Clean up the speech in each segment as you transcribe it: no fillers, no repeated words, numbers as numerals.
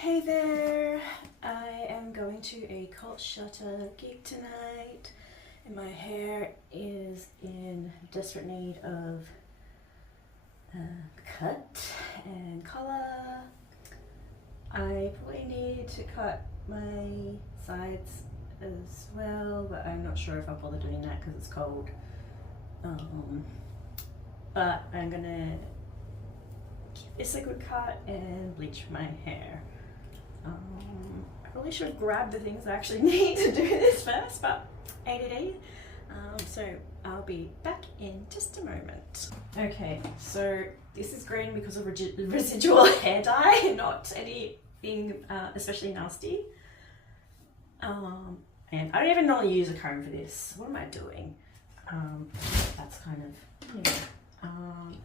Hey there, I am going to a cult shutter gig tonight and my hair is in desperate need of cut and colour. I probably need to cut my sides as well, but I'm not sure if I'll bother doing that because it's cold. But I'm gonna give this a good cut and bleach my hair. I probably should have grabbed the things I actually need to do this first, but ADD. So I'll be back in just a moment. Okay, so this is green because of residual hair dye, not anything especially nasty. And I don't even normally use a comb for this. What am I doing? That's kind of, you know.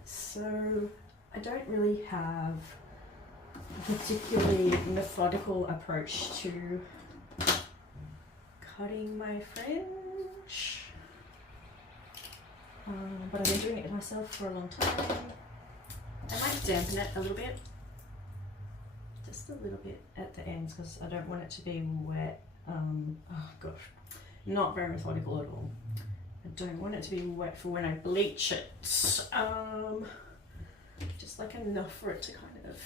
So I don't really have a particularly methodical approach to cutting my fringe. But I've been doing it myself for a long time. I might dampen it a little bit. Just a little bit at the ends because I don't want it to be wet. Oh gosh, not very methodical at all. I don't want it to be wet for when I bleach it. Just like enough for it to kind of...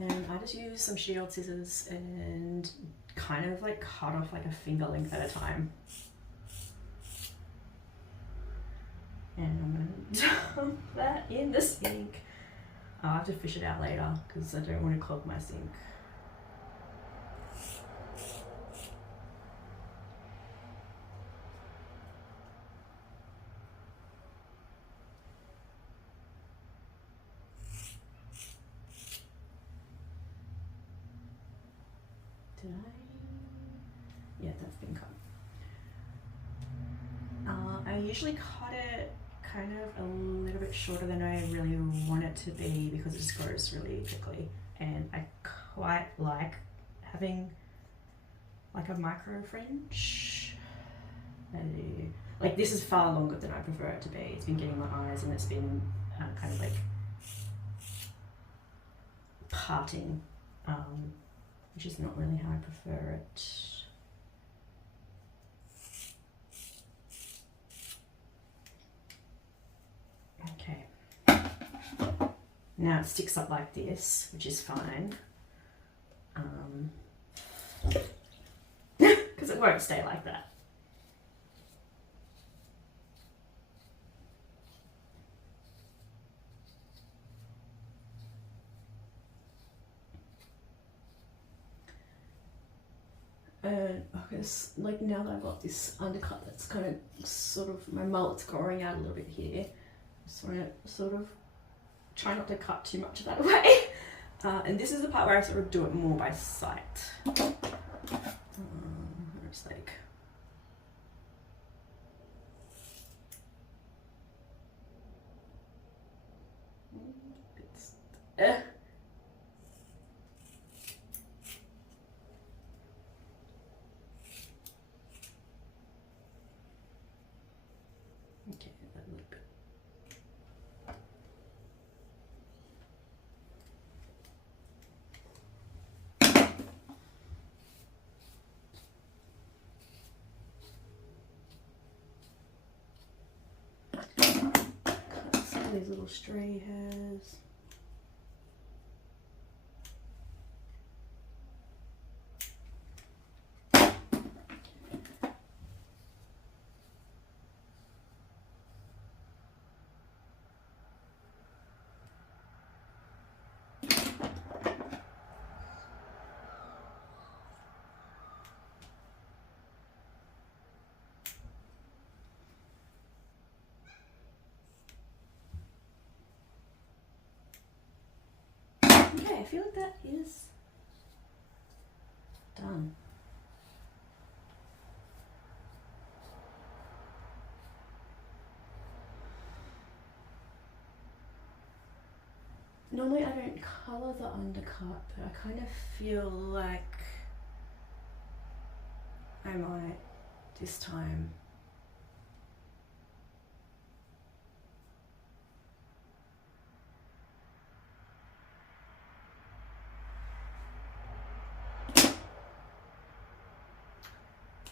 And I just use some shitty old scissors and kind of like cut off like a finger length at a time. And I'm gonna dump that in the sink. I'll have to fish it out later because I don't want to clog my sink. Did I? Yeah, that's been cut. I usually cut it kind of a little bit shorter than I really want it to be because it just grows really quickly, and I quite like having like a micro fringe. Like this is far longer than I prefer it to be. It's been getting my eyes and it's been kind of like parting, which is not really how I prefer it. Okay, now it sticks up like this, which is fine, because it won't stay like that. And I guess like now that I've got this undercut that's kind of sort of, my mullet's growing out a little bit here, I just want to sort of try not to cut too much of that away. And this is the part where I sort of do it more by sight. It's like, okay, that little bit. Cut some of these little stray hairs. Okay, I feel like that is done. Normally I don't colour the undercut, but I kind of feel like I might this time.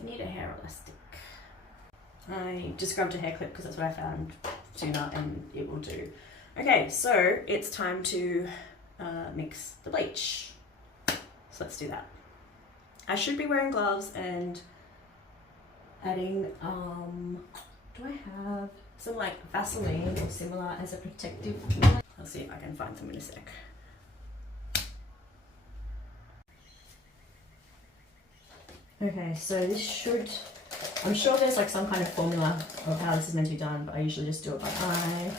I need a hair elastic. I just grabbed a hair clip because that's what I found sooner and it will do. Okay, so it's time to mix the bleach. So let's do that. I should be wearing gloves and adding, do I have some like Vaseline or similar as a protective? I'll see if I can find some in a sec. Okay, so this should, I'm sure there's like some kind of formula of how this is meant to be done, but I usually just do it by eye.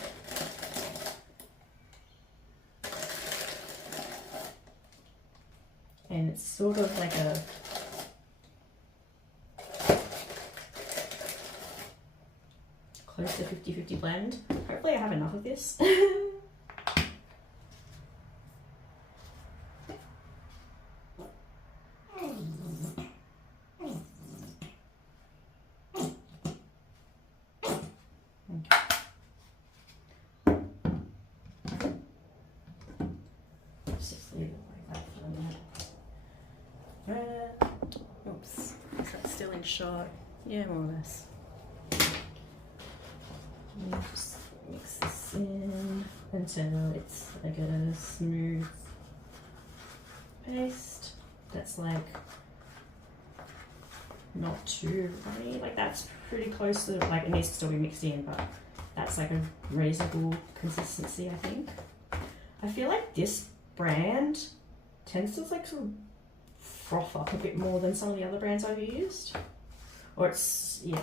And it's sort of like a close to 50-50 blend. Hopefully I have enough of this. Just leave it like that for a minute. Oops, is that still in shot? Yeah, more or less. Just mix this in until it's like a smooth paste that's like not too runny. Like that's pretty close to, like it needs to still be mixed in, but that's like a reasonable consistency, I think. I feel like this brand tends to like sort of froth up a bit more than some of the other brands I've used. Or it's, yeah.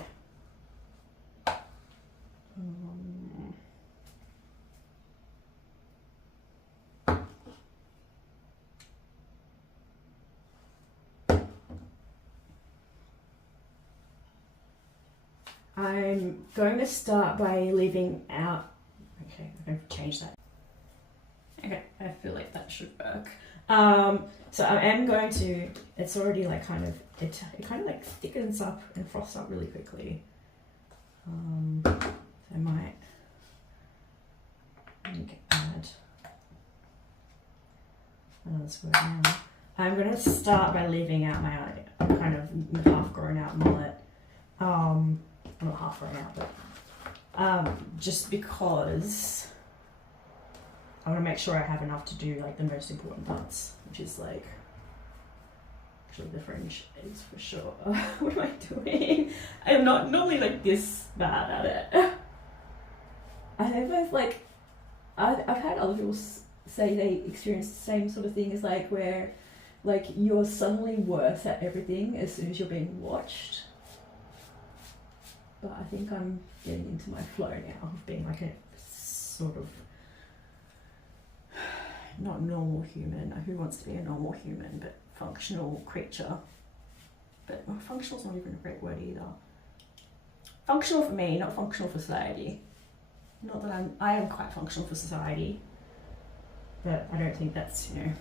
I'm going to start by leaving out, okay, I'm going to change that. Okay, I feel like that should work. So I am going to, it's already like kind of, it kind of like thickens up and froths up really quickly. So I might add another squirt now. I'm going to start by leaving out my kind of half grown out mullet. I'm not half grown out, but just because I want to make sure I have enough to do like the most important parts, which is like, actually the fringe is for sure. What am I doing? I'm not normally like this bad at it. I have like, I've had other people say they experience the same sort of thing as like where like you're suddenly worse at everything as soon as you're being watched. But I think I'm getting into my flow now of being like a sort of not normal human. Who wants to be a normal human, but functional creature. But well, functional is not even a great word either. Functional for me, not functional for society. Not that I am quite functional for society, but I don't think that's, you know,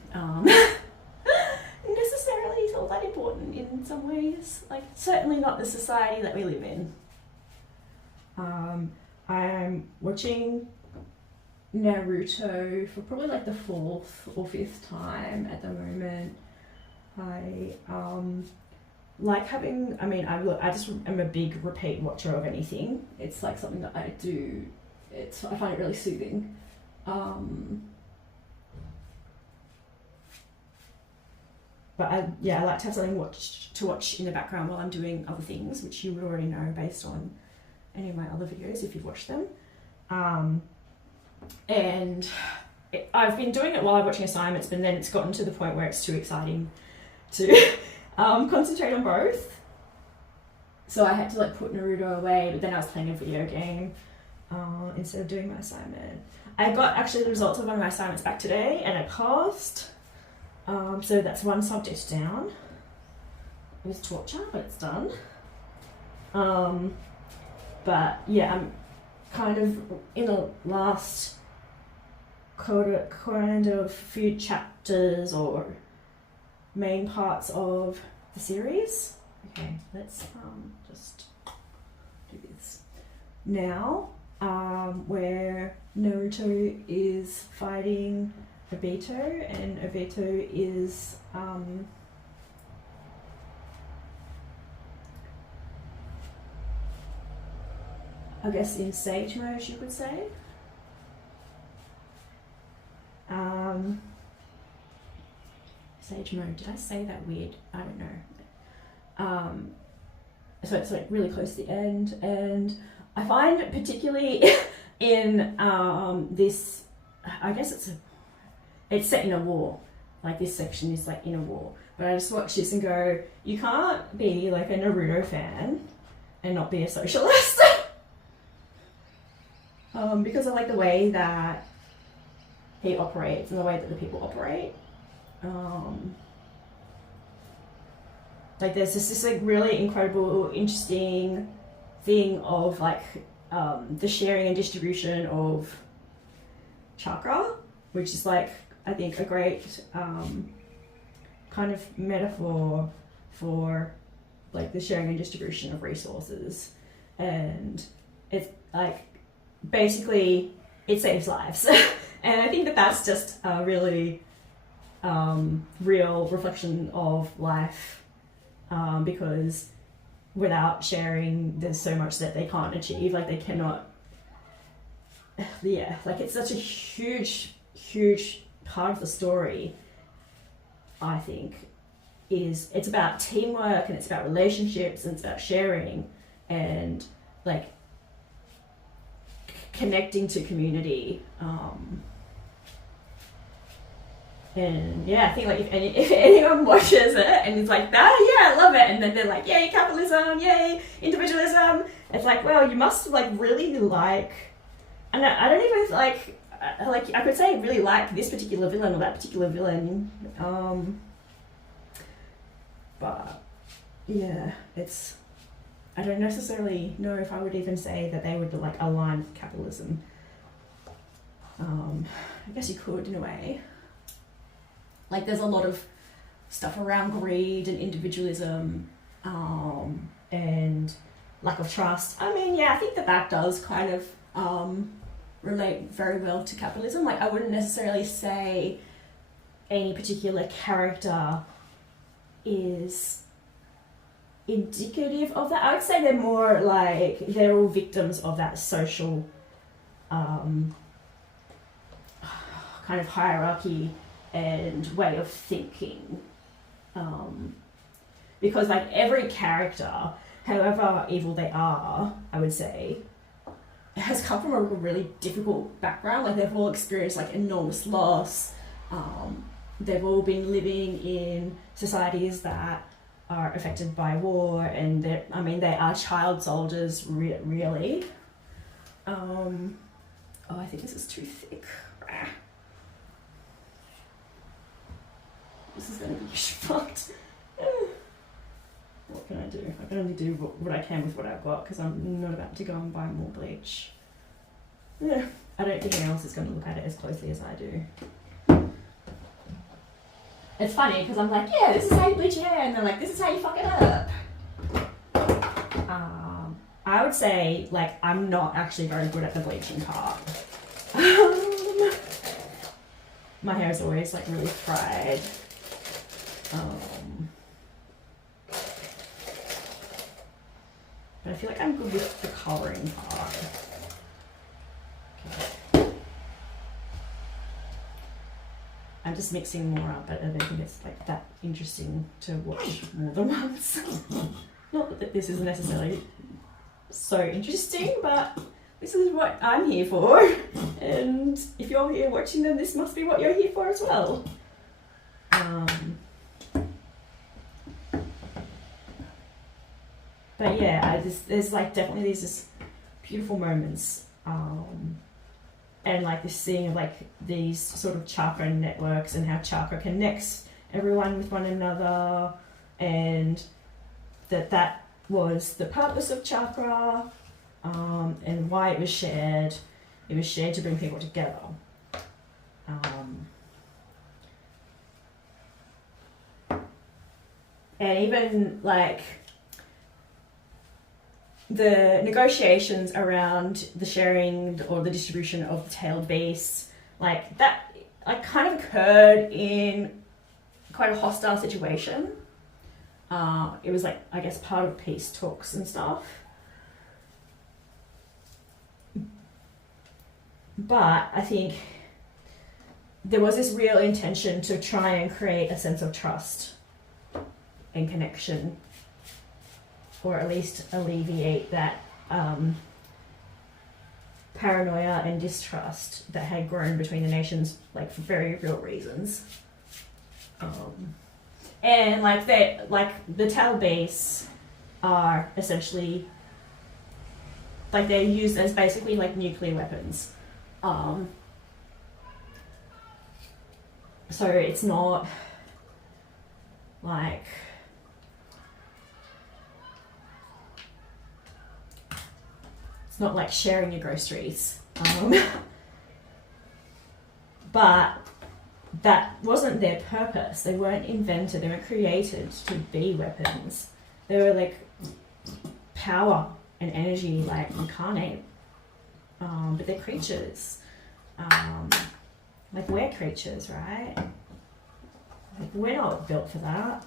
necessarily all that important in some ways. Like certainly not the society that we live in. I'm watching Naruto for probably like the 4th or 5th time at the moment. I like having, I mean, I just am a big repeat watcher of anything. It's like something that I do, I find it really soothing. But I like to have something to watch in the background while I'm doing other things, which you would already know based on any of my other videos if you've watched them. And I've been doing it while I'm watching assignments, but then it's gotten to the point where it's too exciting to concentrate on both. So I had to like put Naruto away, but then I was playing a video game instead of doing my assignment. I got actually the results of one of my assignments back today and I passed. So that's one subject down. It was torture, but it's done. But yeah, I'm kind of in the last kind of few chapters or main parts of the series. Okay, let's just do this now. Where Naruto is fighting Obito, and Obito is I guess in sage mode, you could say. Sage mode, did I say that weird? I don't know. So it's like really close to the end, and I find particularly in this, I guess it's set in a war. Like this section is like in a war. But I just watch this and go, you can't be like a Naruto fan and not be a socialist. Because I like the way that he operates and the way that the people operate. Like there's just this like really incredible, interesting thing of like the sharing and distribution of chakra, which is like, I think, a great kind of metaphor for like the sharing and distribution of resources. And it's like, basically it saves lives. And I think that that's just a really real reflection of life, because without sharing there's so much that they can't achieve. Like they cannot, yeah, like it's such a huge part of the story, I think, is it's about teamwork and it's about relationships and it's about sharing and like connecting to community. And yeah, I think like if anyone watches it and it's like that, yeah, I love it, and then they're like, yay capitalism, yay individualism, it's like, well, you must like really like, and I don't even like I could say really like this particular villain or that particular villain, but yeah, it's, I don't necessarily know if I would even say that they would like align with capitalism. I guess you could in a way. Like there's a lot of stuff around greed and individualism, and lack of trust. I mean, yeah, I think that does kind of relate very well to capitalism. Like I wouldn't necessarily say any particular character is indicative of that. I would say they're more like, they're all victims of that social kind of hierarchy and way of thinking, because like every character, however evil they are, I would say, has come from a really difficult background. Like they've all experienced like enormous loss. They've all been living in societies that are affected by war, and they are child soldiers, really. Oh, I think this is too thick. This is going to be fucked. What can I do? I can only do what I can with what I've got, because I'm not about to go and buy more bleach. I don't think anyone else is going to look at it as closely as I do. It's funny, because I'm like, yeah, this is how you bleach your hair, and they're like, this is how you fuck it up. I would say, like, I'm not actually very good at the bleaching part. My hair is always, like, really fried. But I feel like I'm good with the colouring part. Okay. I'm just mixing more up, but I don't think it's like that interesting to watch more than once. Not that this is necessarily so interesting, but this is what I'm here for. And if you're here watching them, this must be what you're here for as well. But yeah, there's like definitely these beautiful moments, and like this seeing of like these sort of chakra networks and how chakra connects everyone with one another, and that was the purpose of chakra, and why it was shared. It was shared to bring people together. And even like the negotiations around the sharing or the distribution of the tailed beasts, like that, like kind of occurred in quite a hostile situation. It was like, I guess, part of peace talks and stuff. But I think there was this real intention to try and create a sense of trust and connection, or at least alleviate that paranoia and distrust that had grown between the nations, like for very real reasons. And like the Tal base are essentially like they're used as basically like nuclear weapons. So it's not like sharing your groceries. But that wasn't their purpose. They weren't invented, they weren't created to be weapons. They were like power and energy, like incarnate. But they're creatures. Like we're creatures, right? Like we're not built for that.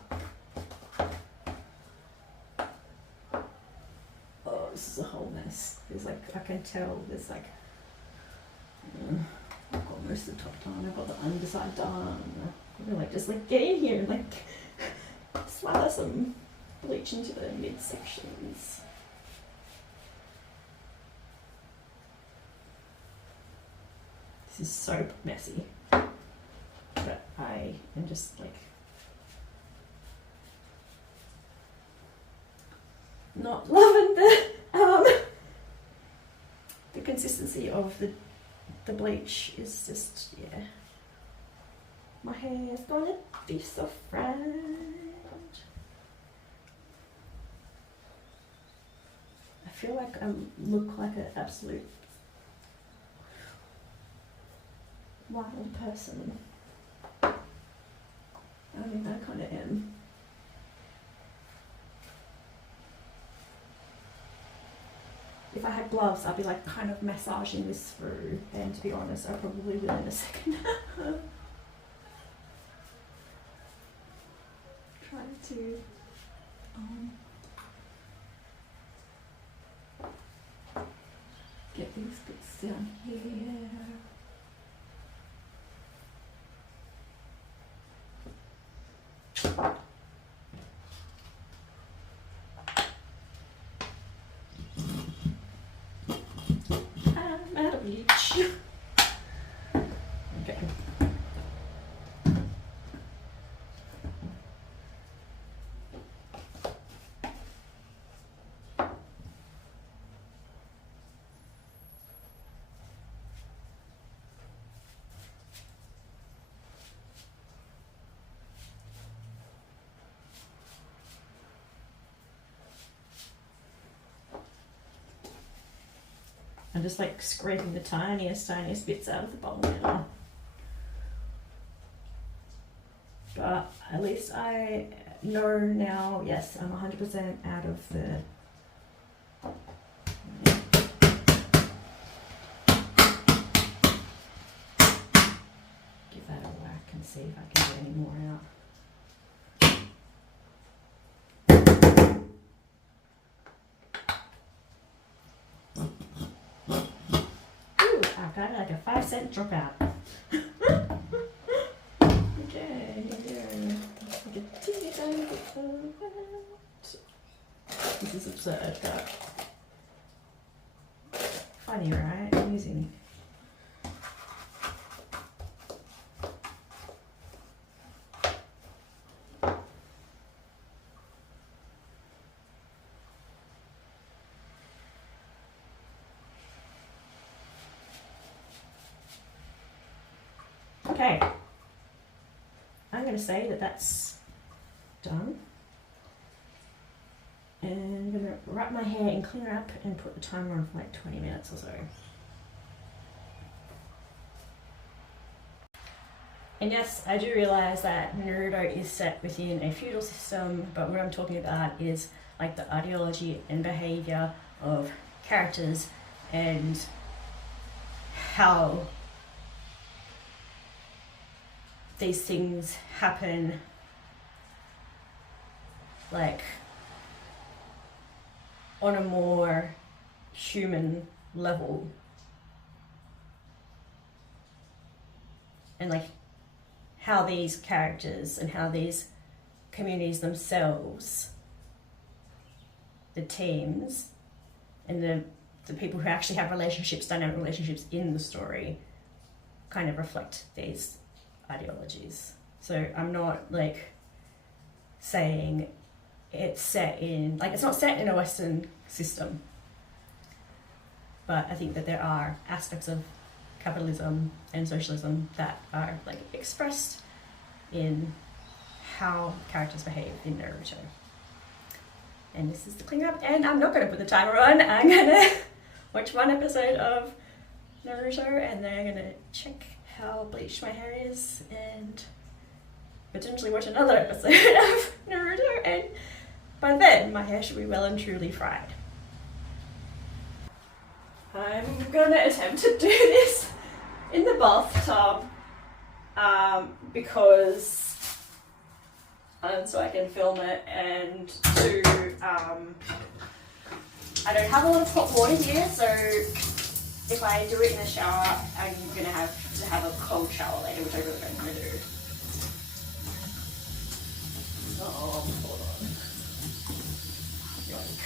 Oh, this is a whole mess. There's like, I can tell there's like, I've got most of the top done, I've got the underside done. I'm gonna like just like get in here and like slather some bleach into the midsections. This is so messy, but I am just like not loving the consistency of the bleach. Is just, yeah, my hair is gonna be so fried. I feel like I look like an absolute wild person. I mean, I kind of am. If I had gloves, I'd be like kind of massaging this through, and to be honest, I probably will in a second. Trying to get these bits down here. I'm out of bleach. Okay. I'm just like scraping the tiniest bits out of the bowl now. But at least I know now, yes, I'm 100% out of the... Give that a whack and see if I can get any more out. Got like a 5-cent dropout. Okay, here. Like a teeny tiny bit of that. This is absurd, but funny, right? Amusing. Okay, I'm going to say that that's done, and I'm going to wrap my hair and clean it up and put the timer on for like 20 minutes or so. And yes, I do realise that Naruto is set within a feudal system, but what I'm talking about is like the ideology and behaviour of characters and how these things happen, like on a more human level. and like how these characters and how these communities themselves, the teams and the people who actually have relationships, dynamic relationships in the story, kind of reflect these ideologies. So I'm not like saying it's set in, like, it's not set in a Western system, but I think that there are aspects of capitalism and socialism that are like expressed in how characters behave in Naruto. And this is the clean up, and I'm not going to put the timer on. I'm going to watch one episode of Naruto, and then I'm going to check how bleached my hair is, and potentially watch another episode of Naruto, and by then my hair should be well and truly fried. I'm going to attempt to do this in the bathtub because so I can film it, and to I don't have a lot of hot water here, so if I do it in the shower, I'm gonna have to have a cold shower later, which I really don't want to do. Oh, hold on. Yoink.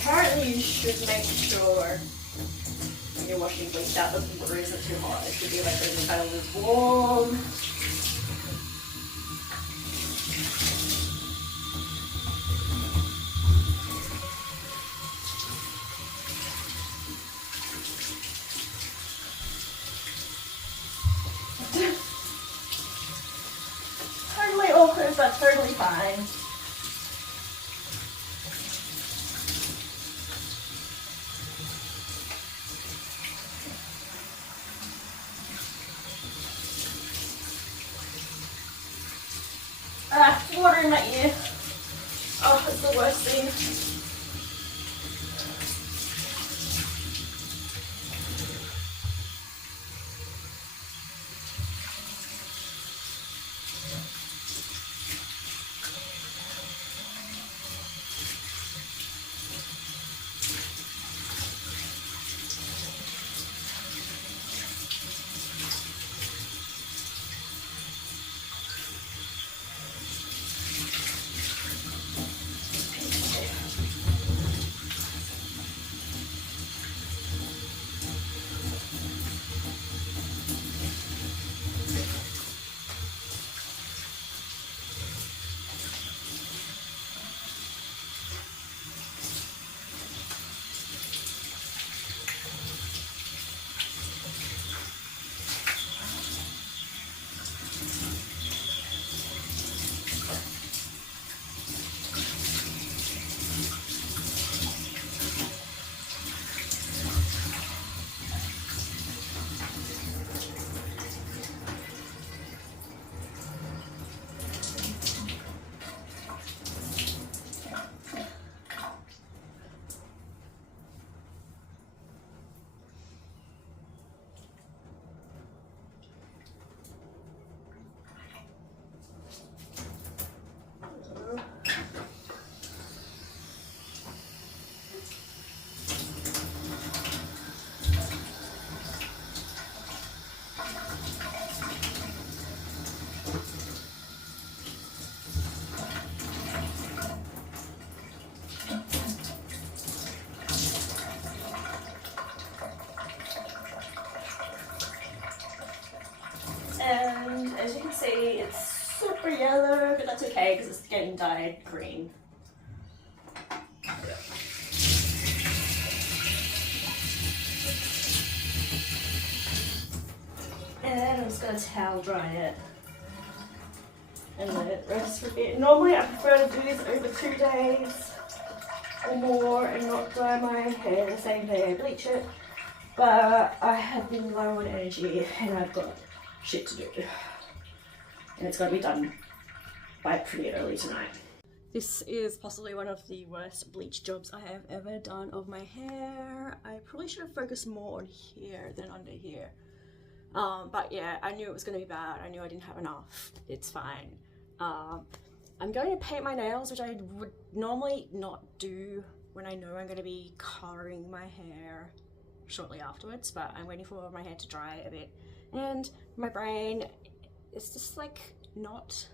Apparently you should make sure when you're washing bleach that the water isn't too hot. It should be like really kind of warm. Totally awkward, but totally fine. Water in my ear. Oh, it's the worst thing. And as you can see, it's super yellow, but that's okay because it's getting dyed green. And I'm just going to towel dry it and let it rest for a bit. Normally I prefer to do this over 2 days or more and not dry my hair the same day I bleach it, but I have been low on energy and I've got shit to do, and it's got to be done by pretty early tonight. This is possibly one of the worst bleach jobs I have ever done of my hair. I probably should have focused more on here than under here, But yeah, I knew it was gonna be bad. I knew I didn't have enough. It's fine. I'm going to paint my nails, which I would normally not do when I know I'm going to be coloring my hair shortly afterwards, but I'm waiting for my hair to dry a bit. And my brain is just like not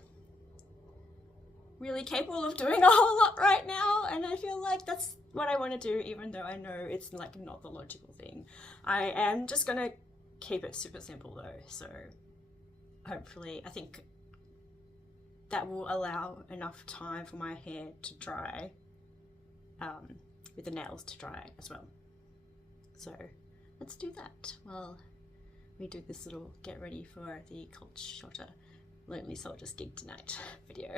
really capable of doing a whole lot right now, and I feel like that's what I want to do, even though I know it's like not the logical thing. I am just gonna keep it super simple though, so hopefully I think that will allow enough time for my hair to dry, with the nails to dry as well. So let's do that while we do this little get ready for the cult shotter Lonely Souljaz gig tonight video.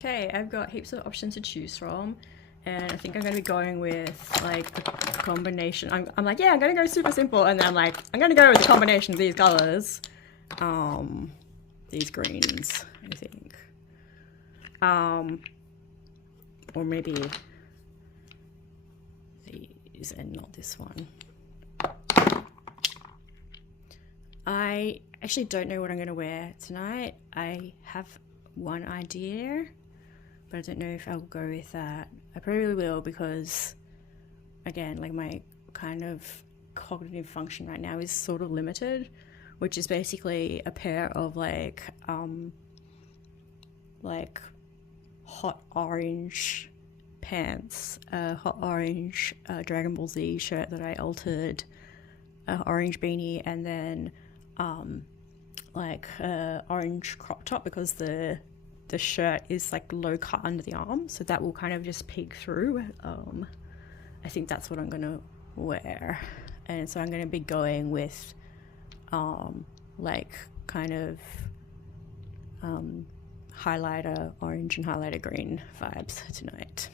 Okay, I've got heaps of options to choose from, and I think I'm gonna be going with like a combination. I'm like, yeah, I'm gonna go super simple, and then I'm like, I'm gonna go with a combination of these colors. These greens, I think. Or maybe these and not this one. I actually don't know what I'm gonna wear tonight. I have one idea, but I don't know if I'll go with that. I probably will because, again, like my kind of cognitive function right now is sort of limited, which is basically a pair of like hot orange pants, a hot orange Dragon Ball Z shirt that I altered, a orange beanie, and then like a orange crop top because the shirt is like low cut under the arm, so that will kind of just peek through. I think that's what I'm gonna wear, and so I'm gonna be going with like kind of highlighter orange and highlighter green vibes tonight.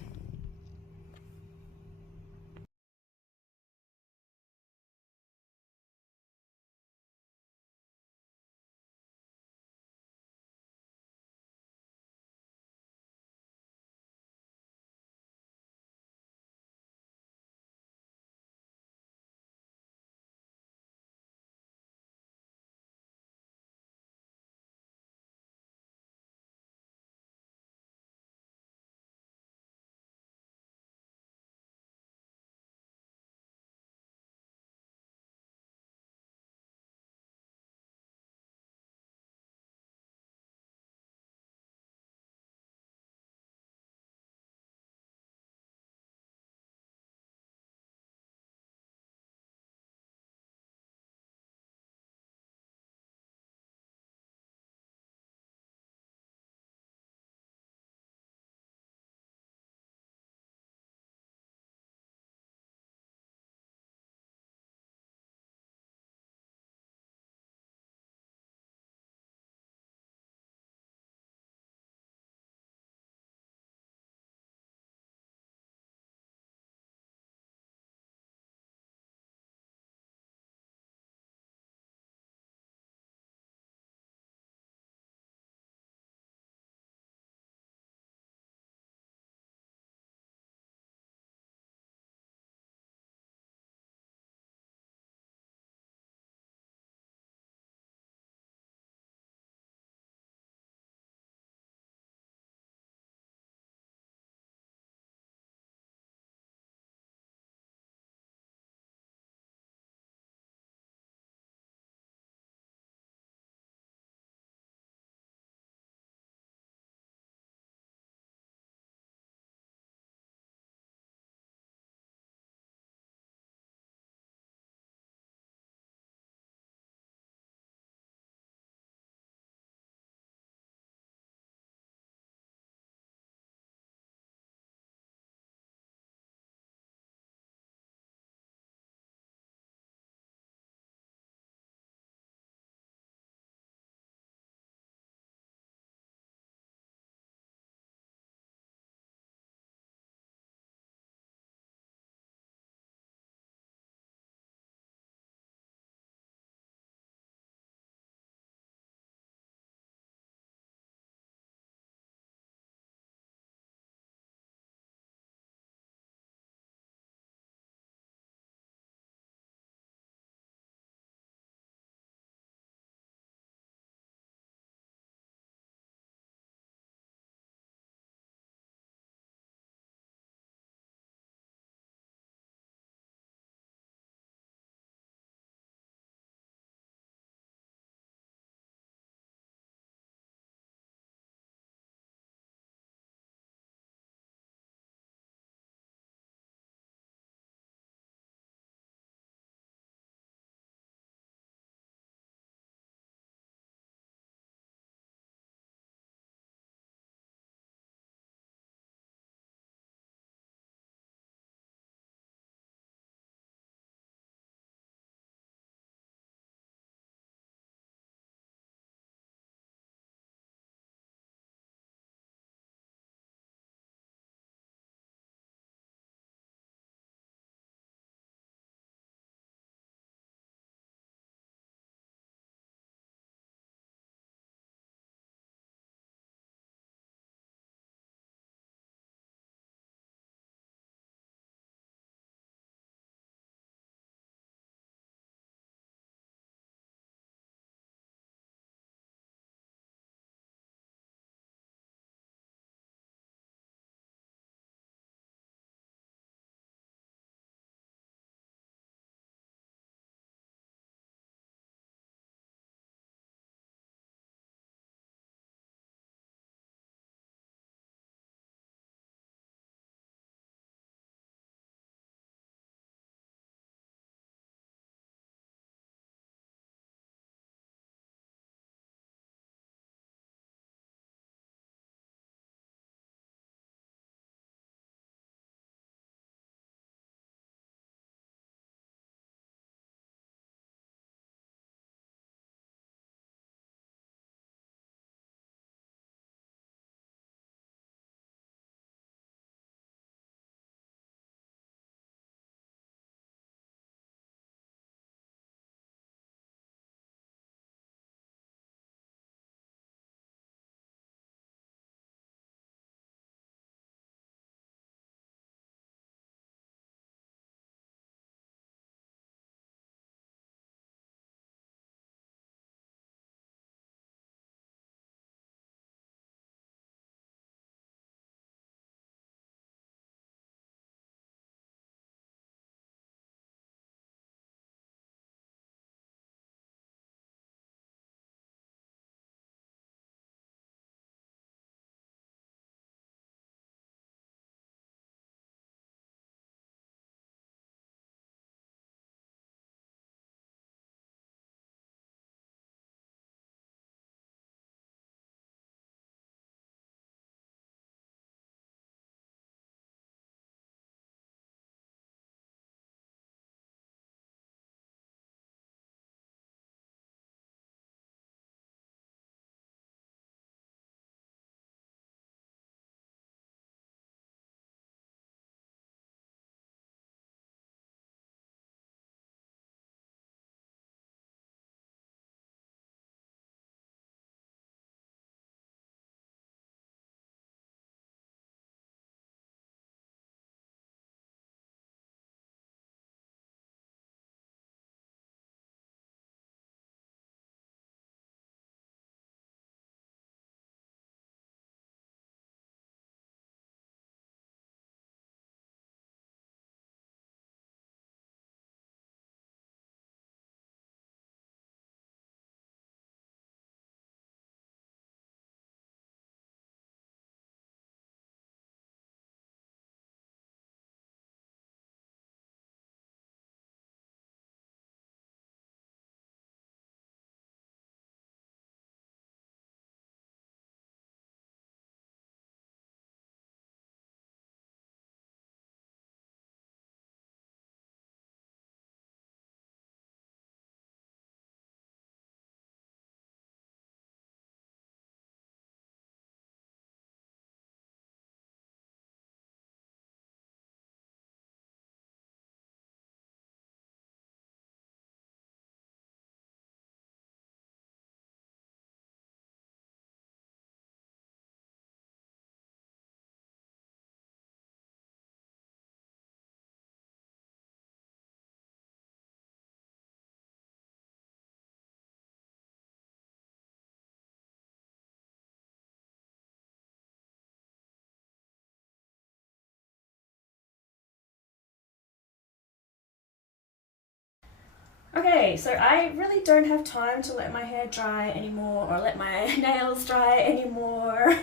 Okay, so I really don't have time to let my hair dry anymore or let my nails dry anymore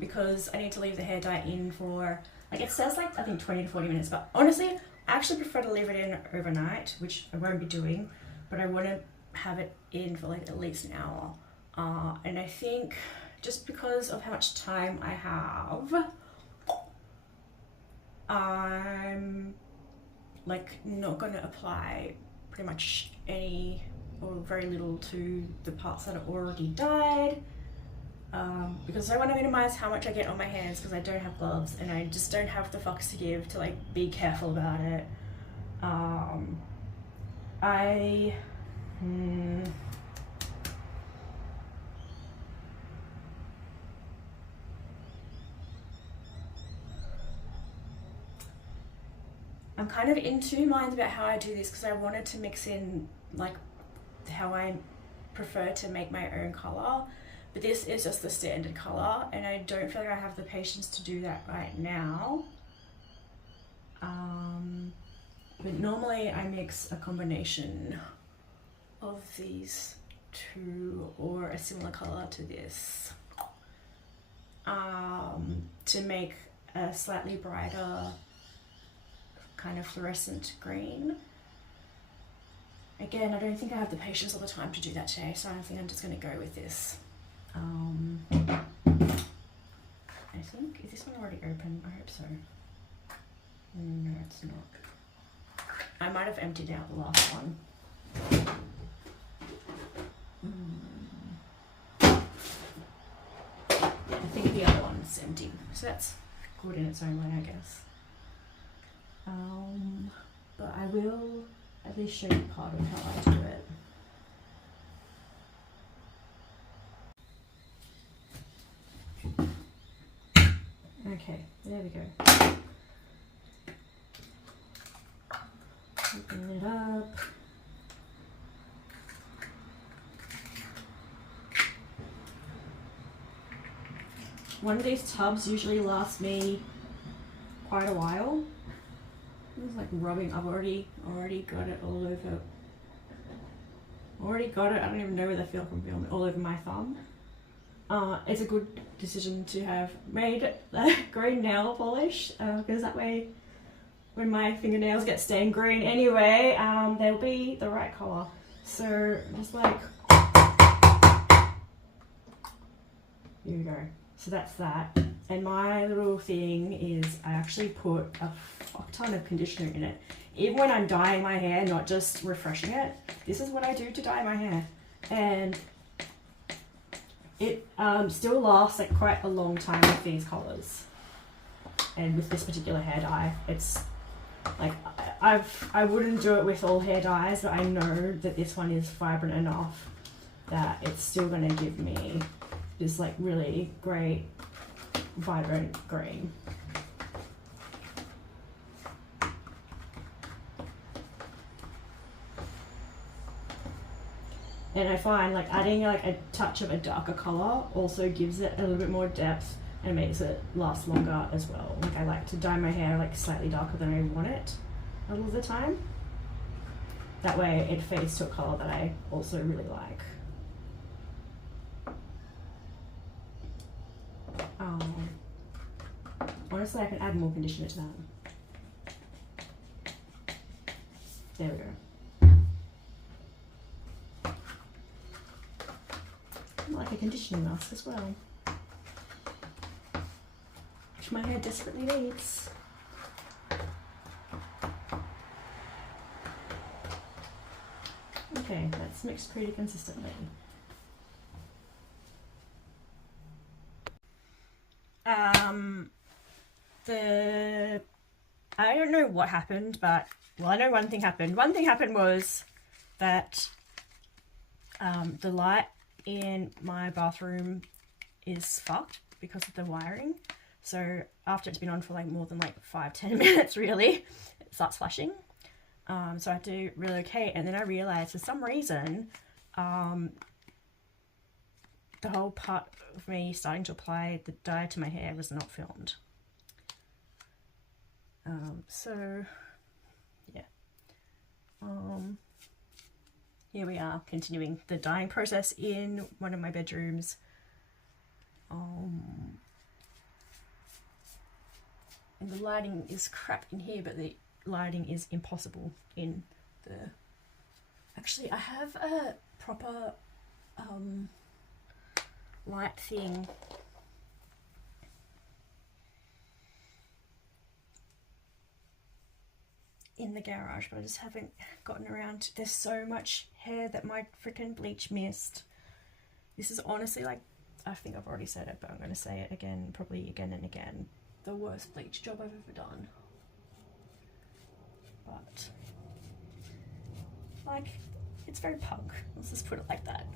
because I need to leave the hair dye in for, like, it says like I think 20 to 40 minutes, but honestly I actually prefer to leave it in overnight, which I won't be doing, but I want to have it in for like at least an hour. And I think just because of how much time I have, I'm like not going to apply pretty much any or very little to the parts that are already dyed, because I want to minimize how much I get on my hands because I don't have gloves and I just don't have the fucks to give to like be careful about it. I I'm kind of in two minds about how I do this because I wanted to mix in like how I prefer to make my own colour, but this is just the standard colour and I don't feel like I have the patience to do that right now. But normally I mix a combination of these two or a similar colour to this to make a slightly brighter kind of fluorescent green. Again, I don't think I have the patience or the time to do that today, so I think I'm just going to go with this. I think, is this one already open? I hope so. No, it's not. I might have emptied out the last one. I think the other one's empty, so that's good in its own way, I guess. But I will at least show you part of how I do it. Okay, there we go. Open it up. One of these tubs usually lasts me quite a while. It's like rubbing. I've already got it all over. Already got it. I don't even know where the feel can be all over my thumb. It's a good decision to have made the green nail polish because that way, when my fingernails get stained green anyway, they'll be the right color. So just like, here we go. So that's that. And my little thing is I actually put a fuck ton of conditioner in it. Even when I'm dyeing my hair, not just refreshing it. This is what I do to dye my hair. And it still lasts like quite a long time with these colors. And with this particular hair dye, it's like, I wouldn't do it with all hair dyes, but I know that this one is vibrant enough that it's still gonna give me this like really great vibrant green. And I find like adding like a touch of a darker color also gives it a little bit more depth and makes it last longer as well. Like I like to dye my hair like slightly darker than I want it a lot of the time. That way it fades to a color that I also really like. Honestly, I can add more conditioner to that. There we go. Like a conditioning mask as well, which my hair desperately needs. Okay, that's mixed pretty consistently. I don't know what happened, but, well, I know one thing happened. One thing happened was that the light in my bathroom is fucked because of the wiring. So after it's been on for like more than like 5-10 minutes really, it starts flashing. So I had to relocate, and then I realized for some reason the whole part of me starting to apply the dye to my hair was not filmed. So yeah, Here we are, continuing the dyeing process in one of my bedrooms. And the lighting is crap in here, but the lighting is impossible in the... Actually, I have a proper light thing in the garage, but I just haven't gotten around to... There's so much hair that my freaking bleach missed. This is honestly, like, I think I've already said it, but I'm going to say it again, probably again and again. The worst bleach job I've ever done. But, like, it's very punk. Let's just put it like that.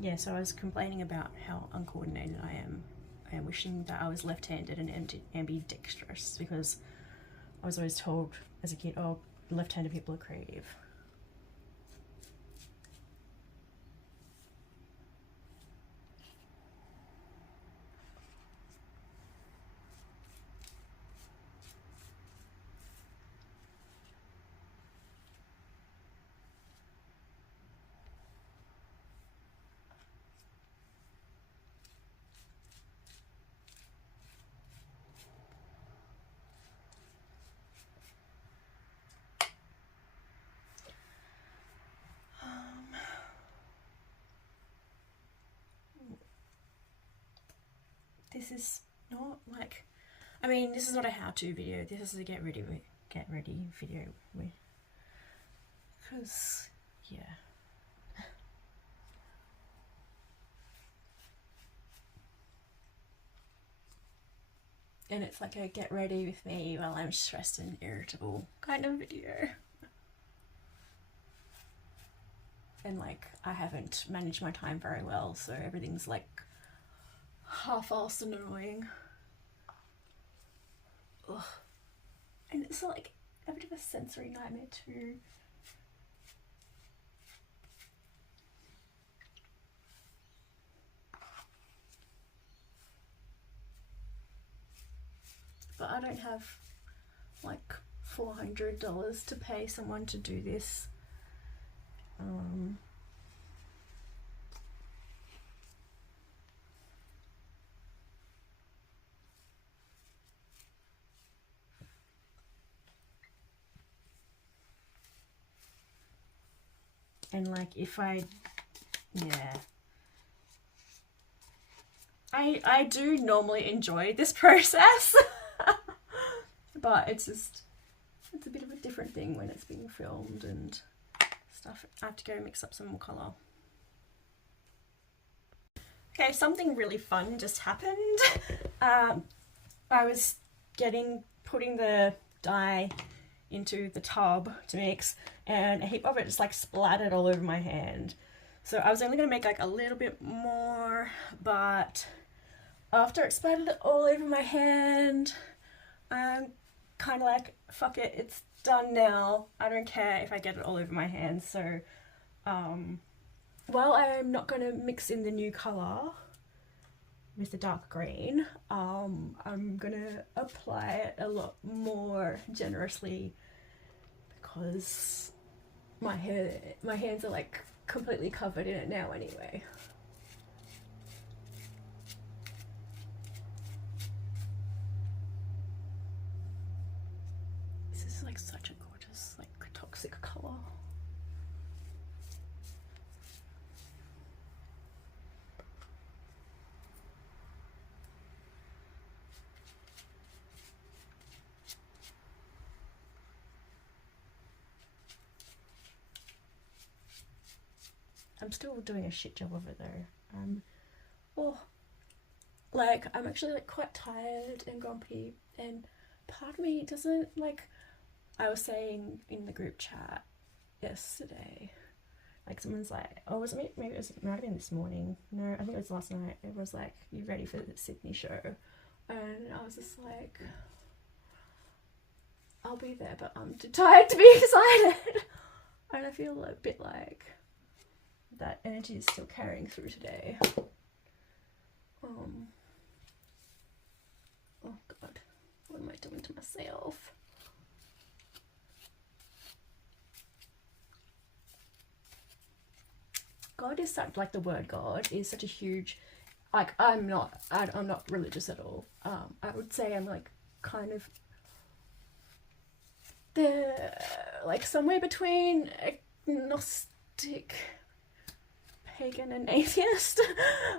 Yeah, so I was complaining about how uncoordinated I am and wishing that I was left-handed and ambidextrous, because I was always told as a kid, oh, left-handed people are creative. This is not like, I mean, this is not a how-to video. This is a get ready video, because yeah. And it's like a get ready with me while I'm stressed and irritable kind of video. And like, I haven't managed my time very well, so everything's like half-assed and annoying. Ugh. And it's like a bit of a sensory nightmare too. But I don't have like $400 to pay someone to do this. And like, if I, yeah, I do normally enjoy this process, but it's just, it's a bit of a different thing when it's being filmed and stuff. I have to go mix up some more colour. Okay, something really fun just happened. I was putting the dye into the tub to mix, and a heap of it just like splattered all over my hand. So I was only going to make like a little bit more, but after it splattered all over my hand, I'm kind of like, fuck it, it's done now. I don't care if I get it all over my hand. So while I'm not going to mix in the new colour with the dark green, I'm gonna apply it a lot more generously, because my hands are like completely covered in it now anyway. This is like such a gorgeous, like, toxic colour. I'm still doing a shit job of it though. Like, I'm actually like quite tired and grumpy, and part of me doesn't like, I was saying in the group chat yesterday, like someone's like, oh, was it maybe it might have been this morning, no, I think it was last night, it was like, you ready for the Sydney show? And I was just like, I'll be there, but I'm too tired to be excited. And I feel a bit like, that energy is still carrying through today. Oh God, what am I doing to myself? God is such, like, the word God is such a huge, like, I'm not religious at all. I would say I'm like kind of like somewhere between agnostic, pagan and atheist.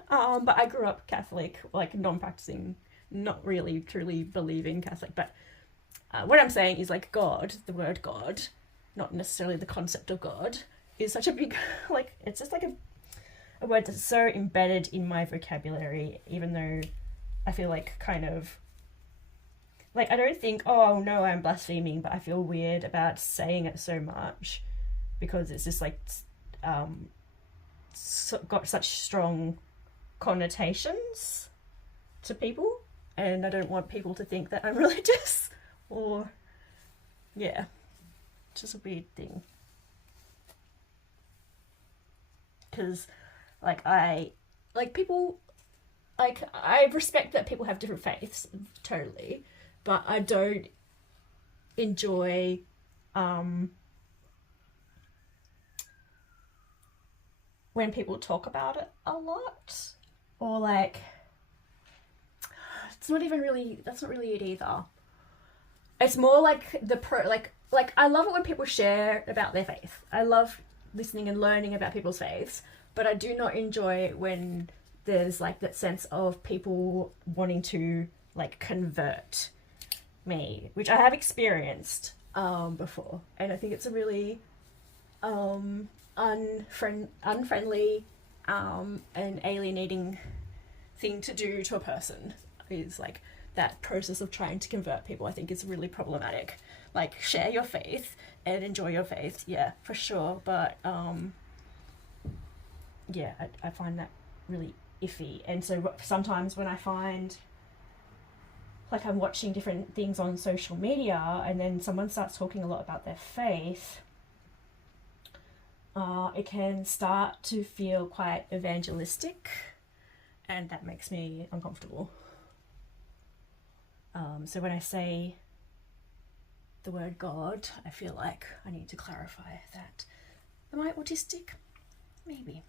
But I grew up Catholic, like non-practicing, not really truly believing Catholic. But what I'm saying is, like, God, the word God, not necessarily the concept of God, is such a big, like, it's just like a word that's so embedded in my vocabulary, even though I feel like kind of, like, I don't think, oh no, I'm blaspheming, but I feel weird about saying it so much because it's just like got such strong connotations to people, and I don't want people to think that I'm religious, or, yeah, it's just a weird thing. Because, like, I respect that people have different faiths, totally, but I don't enjoy when people talk about it a lot, or, like, it's not even really, that's not really it either. It's more like like I love it when people share about their faith. I love listening and learning about people's faiths, but I do not enjoy when there's, like, that sense of people wanting to, like, convert me, which I have experienced before, and I think it's a really unfriendly and alienating thing to do to a person. Is, like, that process of trying to convert people, I think, is really problematic. Like, share your faith and enjoy your faith, yeah, for sure, but yeah, I find that really iffy. And so sometimes when I find, like, I'm watching different things on social media and then someone starts talking a lot about their faith, it can start to feel quite evangelistic, and that makes me uncomfortable. So when I say the word God, I feel like I need to clarify that. Am I autistic? Maybe.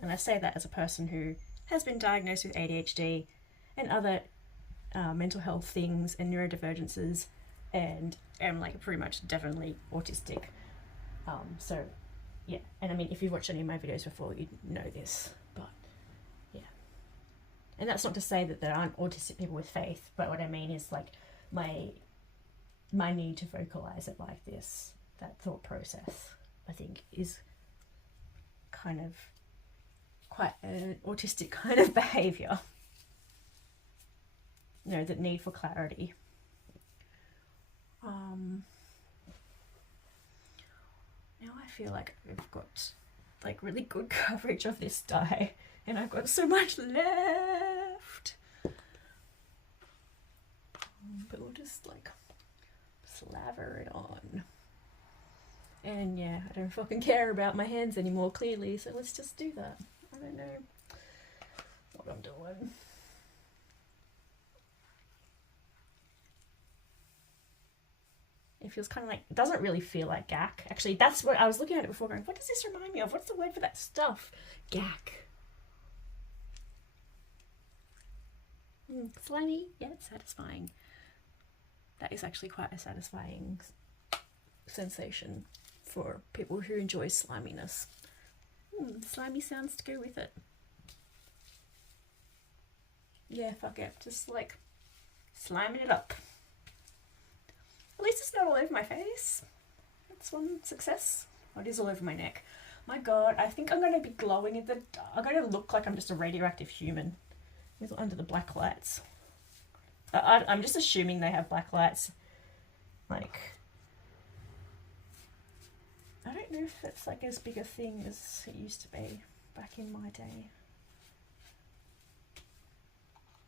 And I say that as a person who has been diagnosed with ADHD and other mental health things and neurodivergences, and am, like, pretty much definitely autistic. So yeah, and I mean, if you've watched any of my videos before, you know this, but yeah. And that's not to say that there aren't autistic people with faith, but what I mean is, like, my need to vocalize it like this, that thought process, I think, is kind of quite an autistic kind of behavior. You know, the need for clarity. Now I feel like I've got, like, really good coverage of this dye, and I've got so much left. But we'll just, like, slaver it on. And yeah, I don't fucking care about my hands anymore, clearly, so let's just do that. I don't know what I'm doing. It feels kind of like, it doesn't really feel like gack. Actually, that's what I was looking at it before, going, what does this remind me of? What's the word for that stuff? Gack. Slimy, yeah, it's satisfying. That is actually quite a satisfying sensation for people who enjoy sliminess. Slimy sounds to go with it. Yeah, fuck it, just, like, sliming it up. At least it's not all over my face. That's one success. Oh, it is all over my neck. My God, I think I'm going to be glowing in the dark. I'm going to look like I'm just a radioactive human with under the black lights. I'm just assuming they have black lights. Like, I don't know if it's, like, as big a thing as it used to be. back in my day.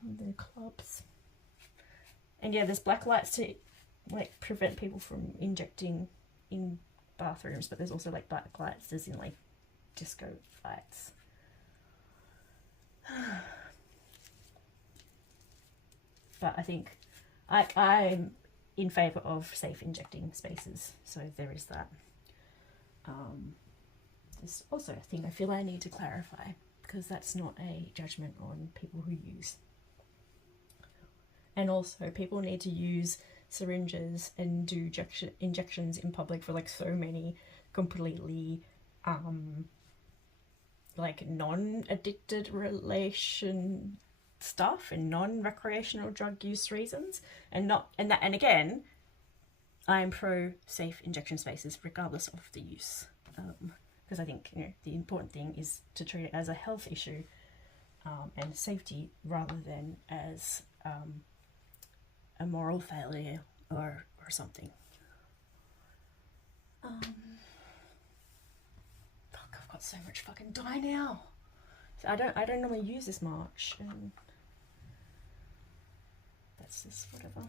The clubs. And yeah, there's black lights to like prevent people from injecting in bathrooms, but there's also like black lights as in like disco lights. But I think I'm in favour of safe injecting spaces, so there is that. There's also a thing I feel I need to clarify, because that's not a judgment on people who use. And also, people need to use syringes and do injections in public for like so many completely like non-addicted relation stuff and non-recreational drug use reasons, and again, I'm pro safe injection spaces regardless of the use, because I think, you know, the important thing is to treat it as a health issue and safety rather than as a moral failure or something. Fuck, I've got so much fucking dye now. So I don't normally use this much, and that's just whatever.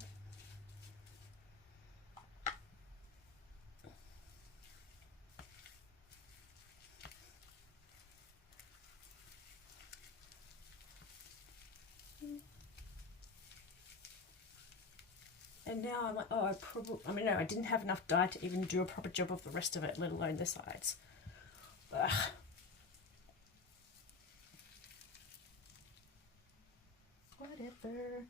And now I'm like, oh, I didn't have enough dye to even do a proper job of the rest of it, let alone the sides. Ugh. Whatever.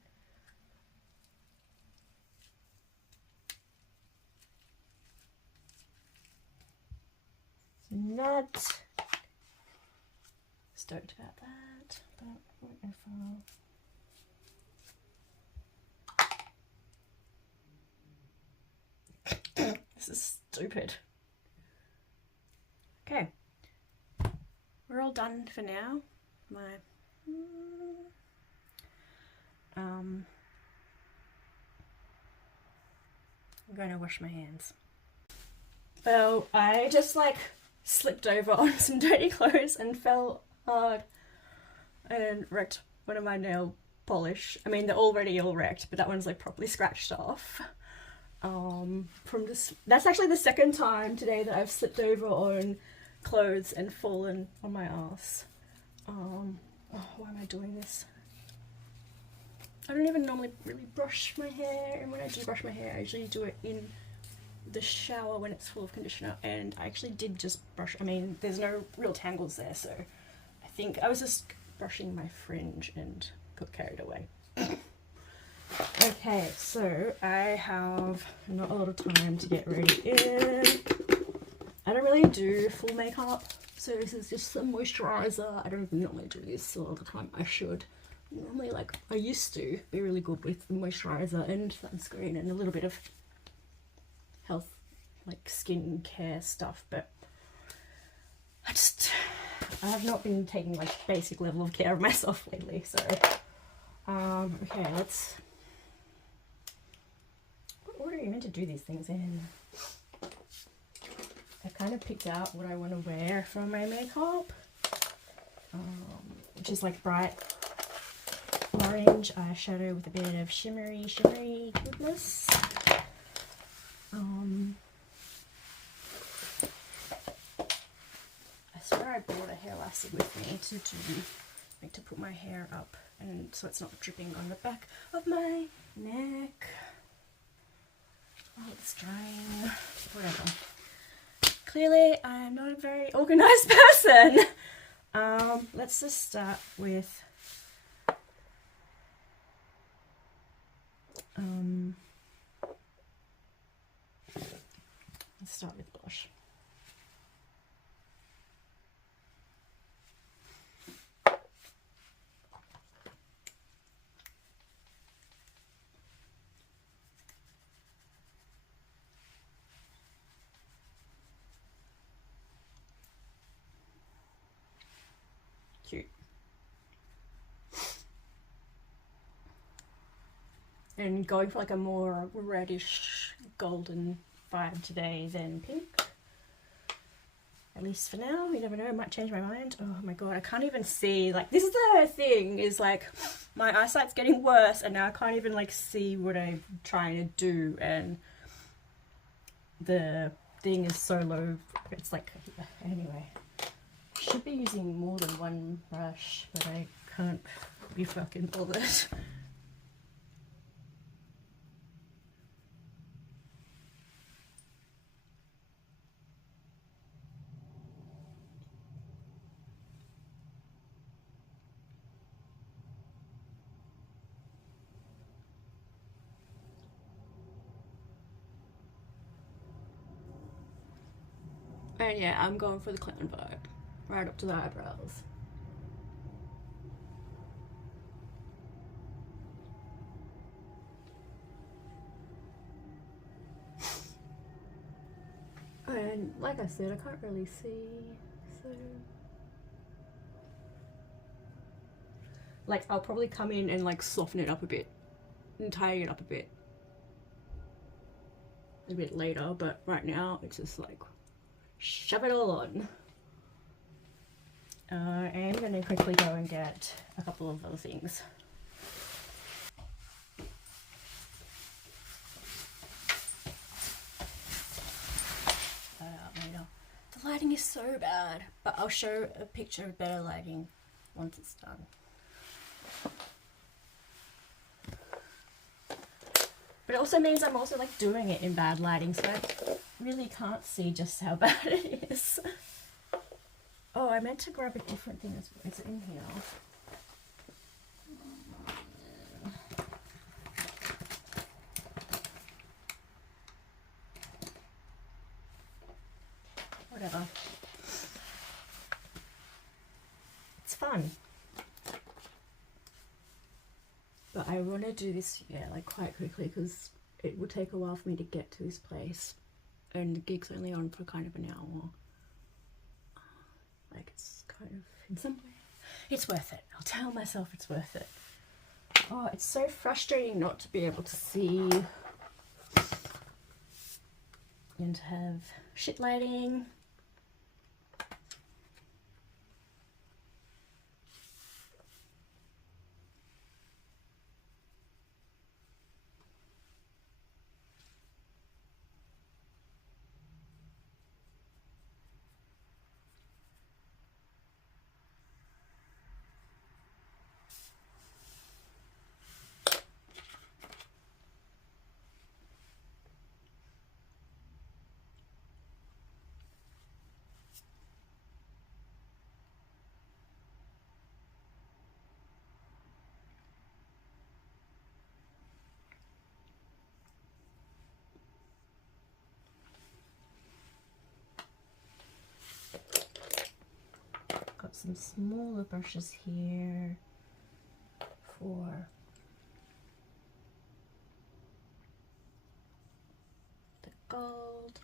Not stoked about that, but whatever. This is stupid. Okay, we're all done for now. I'm going to wash my hands. Well, I just like slipped over on some dirty clothes and fell hard and wrecked one of my nail polish. I mean, they're already all wrecked, but that one's like properly scratched off. That's actually the second time today that I've slipped over on clothes and fallen on my ass. Why am I doing this? I don't even normally really brush my hair, and when I do brush my hair, I usually do it in the shower when it's full of conditioner, and I actually did just brush. I mean, there's no real tangles there, so I think I was just brushing my fringe and got carried away. Okay, so I have not a lot of time to get ready in. I don't really do full makeup, so this is just some moisturizer. I don't normally do this all the time. I should. Normally, like, I used to be really good with the moisturizer and sunscreen and a little bit of health, like skin care stuff, but I have not been taking like basic level of care of myself lately, so okay, let's, what order are you meant to do these things in? I kind of picked out what I want to wear for my makeup, which is like bright orange eyeshadow with a bit of shimmery goodness. I swear I brought a hair elastic with me to put my hair up, and so it's not dripping on the back of my neck. Oh, it's drying. Whatever. Clearly, I'm not a very organized person. Let's just start with let's start with blush. Cute. And going for like a more reddish golden vibe today than pink. I at least for now. You never know, I might change my mind. Oh my god, I can't even see. Like, this is the thing, is like my eyesight's getting worse and now I can't even like see what I'm trying to do, and the thing is so low. It's like, anyway, I should be using more than one brush, but I can't be fucking bothered. And yeah, I'm going for the clown vibe, right up to the eyebrows. And like I said, I can't really see, so like I'll probably come in and like soften it up a bit and tighten it up a bit later, but right now it's just like shove it all on. I am going to quickly go and get a couple of other things. Later. The lighting is so bad, but I'll show a picture of better lighting once it's done. But it also means I'm also like doing it in bad lighting, so I really can't see just how bad it is. Oh, I meant to grab a different thing as well. Is it in here? Whatever. It's fun. But I want to do this, yeah, like quite quickly, because it will take a while for me to get to this place. And the gig's only on for kind of an hour. Like, it's kind of, in some way, it's worth it. I'll tell myself it's worth it. Oh, it's so frustrating not to be able to see and to have shit lighting. Got some smaller brushes here for the gold.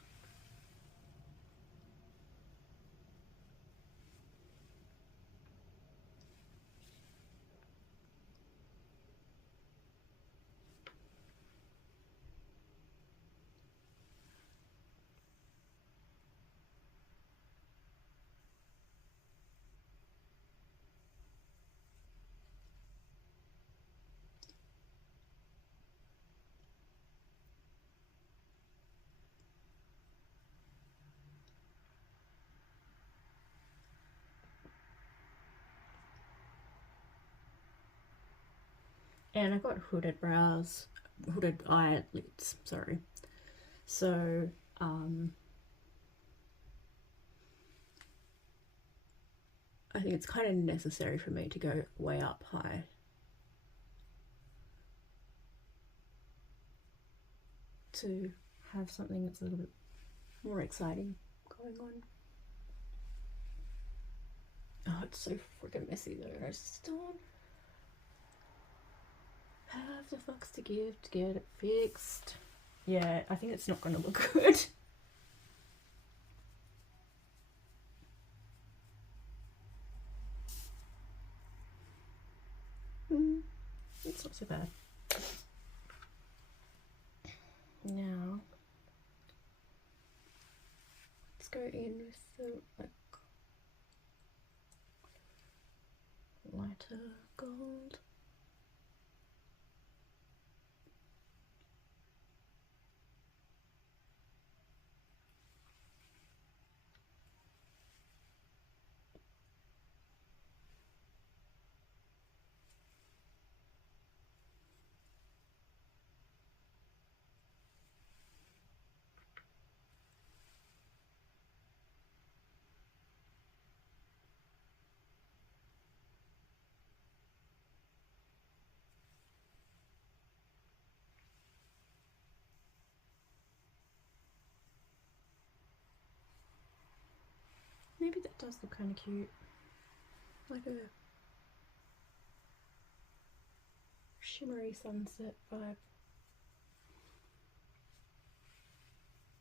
And I've got hooded brows, hooded eyelids, sorry. So, I think it's kind of necessary for me to go way up high. To have something that's a little bit more exciting going on. Oh, it's so freaking messy though. I just don't have the fucks to give to get it fixed. Yeah, I think it's not going to look good. It's not so bad. Now, let's go in with the like lighter gold. Maybe that does look kind of cute, like a shimmery sunset vibe.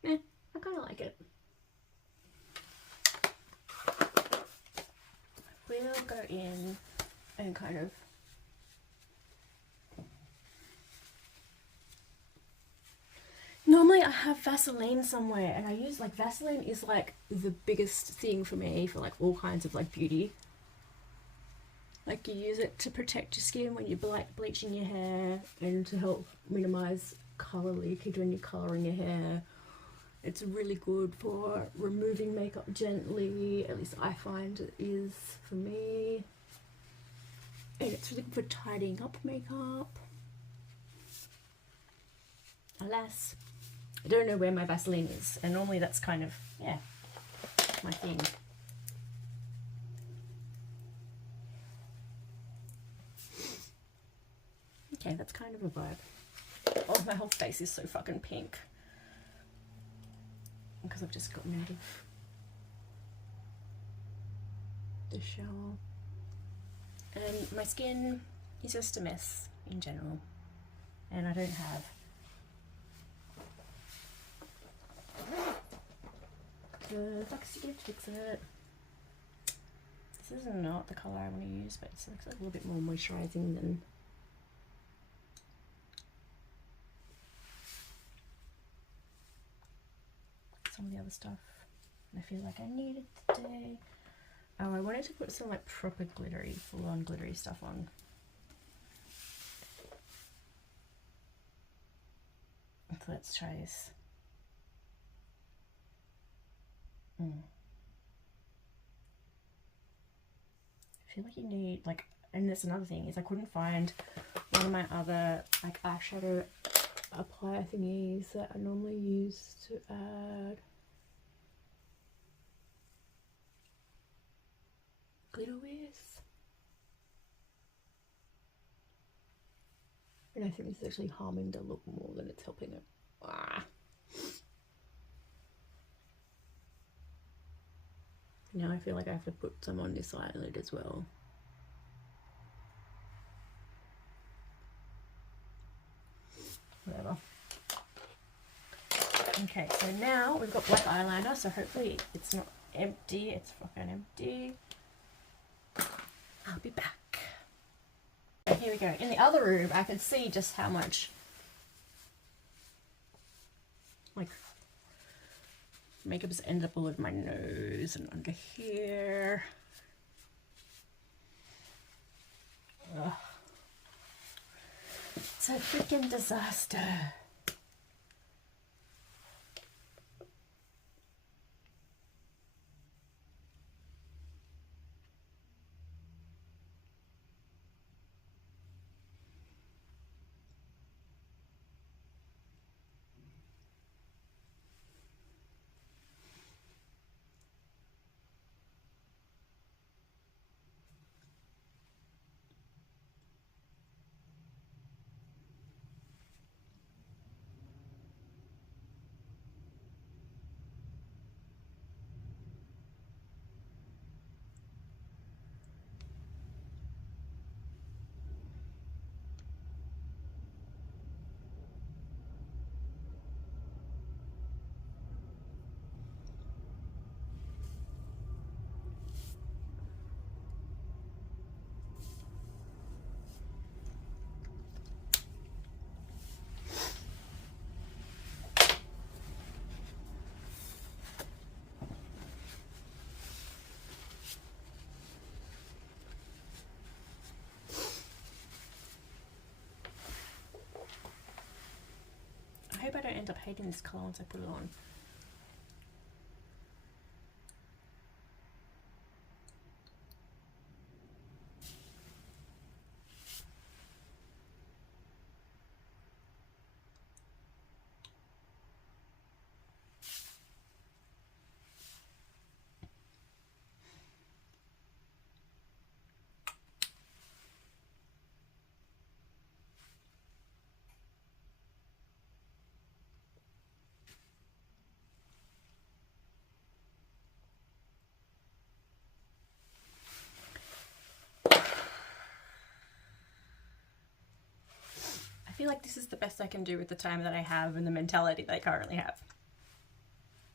I kind of like it. We'll go in and kind of normally I have Vaseline somewhere, and I use like Vaseline is like the biggest thing for me for like all kinds of like beauty. Like you use it to protect your skin when you're like bleaching your hair, and to help minimize color leakage when you're coloring your hair. It's really good for removing makeup gently, at least I find it is for me. And it's really good for tidying up makeup. Alas, I don't know where my Vaseline is, and normally that's kind of, yeah, my thing. Okay, that's kind of a vibe. Oh, my whole face is so fucking pink. Because I've just gotten out of the shower. And my skin is just a mess in general. And I don't have the Foxy Gift Fix It. This is not the colour I want to use, but it looks like a little bit more moisturising than some of the other stuff. And I feel like I need it today. Oh, I wanted to put some like proper glittery, full-on glittery stuff on. So let's try this. I feel like you need like, and that's another thing, is I couldn't find one of my other like eyeshadow apply thingies that I normally use to add glitter with. And I think this is actually harming the look more than it's helping it. Now I feel like I have to put some on this eyelid as well. Whatever. Okay, so now we've got black eyeliner, so hopefully it's not empty. It's fucking empty. I'll be back. Here we go. In the other room, I could see just how much like makeup has ended up all over my nose and under here. Ugh. It's a freaking disaster. hope I don't end up hating this colour once I put it on. I feel like this is the best I can do with the time that I have and the mentality that I currently have.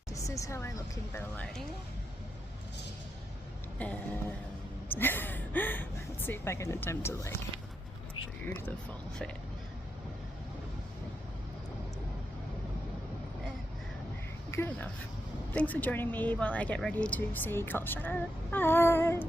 This is how I look in better lighting. And let's see if I can attempt to like show you the full fit. Good enough. Thanks for joining me while I get ready to see culture. Bye!